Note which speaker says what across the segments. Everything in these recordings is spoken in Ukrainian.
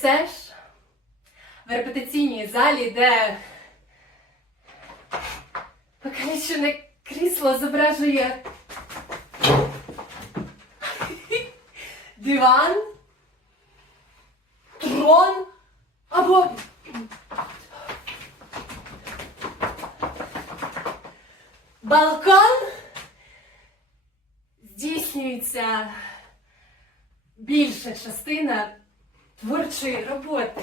Speaker 1: Все ж в репетиційній залі, де покалічене крісло зображує диван, трон або балкон. Здійснюється більша частина творчої роботи.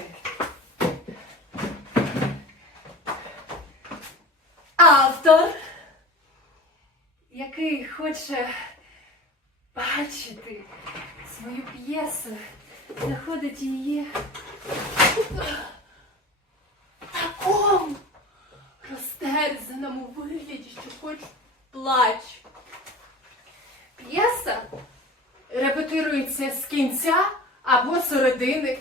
Speaker 1: Автор, який хоче бачити свою п'єсу, знаходить її такому розтерзаному вигляді, що хоч плач. П'єса репетирується з кінця або середини.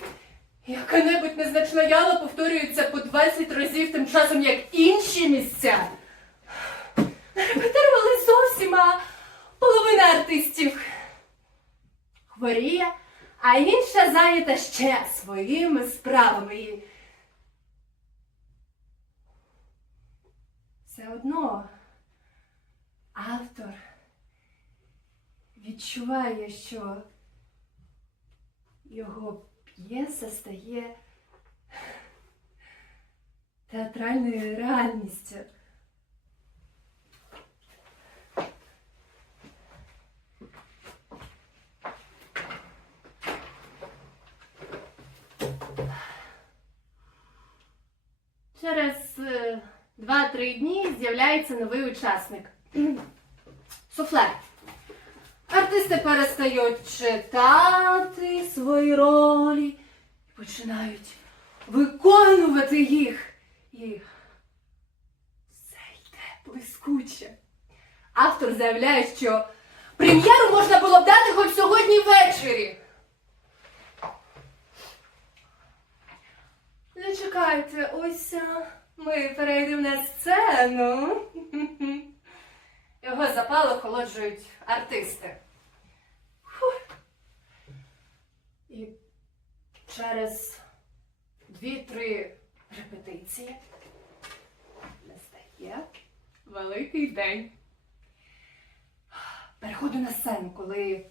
Speaker 1: Яка-небудь незначна яла повторюється по 20 разів тим часом, як інші місця. Репетирували зовсім, а половина артистів хворіє, а інша зайнята ще своїми справами. Все одно автор відчуває, що його п'єса стає театральною реальністю. Через е, 2-3 дні з'являється новий учасник. Суфлер. Артисти перестають читати свої ролі і починають виконувати їх. І все йде блискуче. Автор заявляє, що прем'єру можна було б дати хоч сьогодні ввечері. Зачекайте, ось ми перейдемо на сцену. Його запал охолоджують артисти. Фух. І через дві-три репетиції настає великий день. Переходу на сцену, коли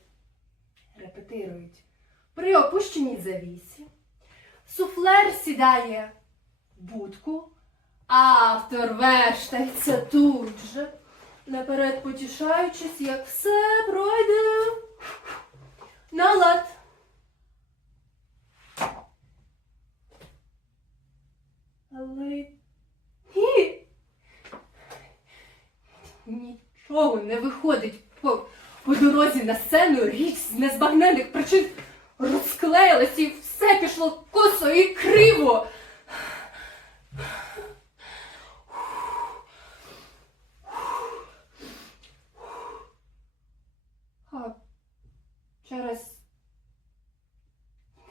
Speaker 1: репетирують при опущеній завісі. Суфлер сідає в будку, автор вештається тут же, наперед потішаючись, як все пройде на лад. Але ні. Нічого не виходить по, по дорозі на сцену, річ з незбагненних причин розклеїлась і все пішло косо і криво. А через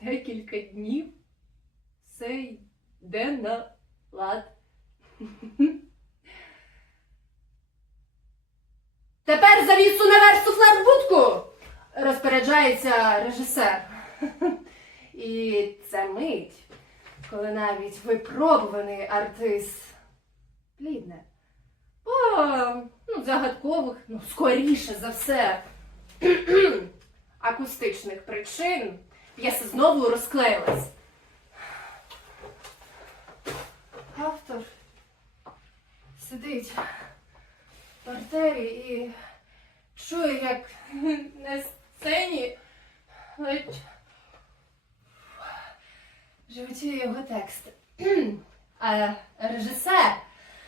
Speaker 1: декілька днів все йде на лад. Тепер завісу наверх суфлер в будку, розпоряджається режисер. І це мить, коли навіть випробуваний артист плідне. По ну, загадкових, ну, скоріше за все, акустичних причин п'єса знову розклеїлась. Автор сидить в партері і чує, як на сцені ледь животі його тексти. А режисер,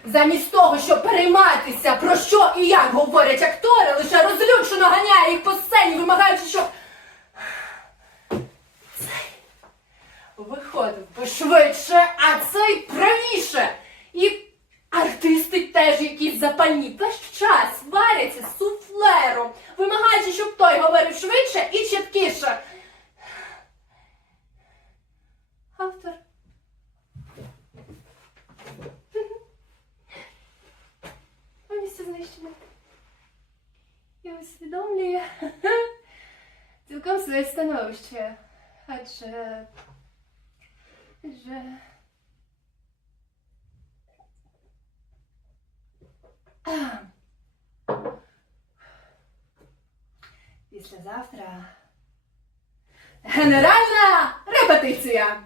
Speaker 1: замість того, щоб перейматися, про що і як говорять актори, лише розлючено ганяє їх по сцені, вимагаючи, щоб цей пошвидше, а цей правіше. І артисти теж якісь запальні, весь час варяться суфлером, вимагаючи, щоб той говорив швидше і чіткіше. Автор. Повністю знищений. І усвідомлює цілком своє становище. Адже Же. А. Післязавтра. Генеральна репетиція.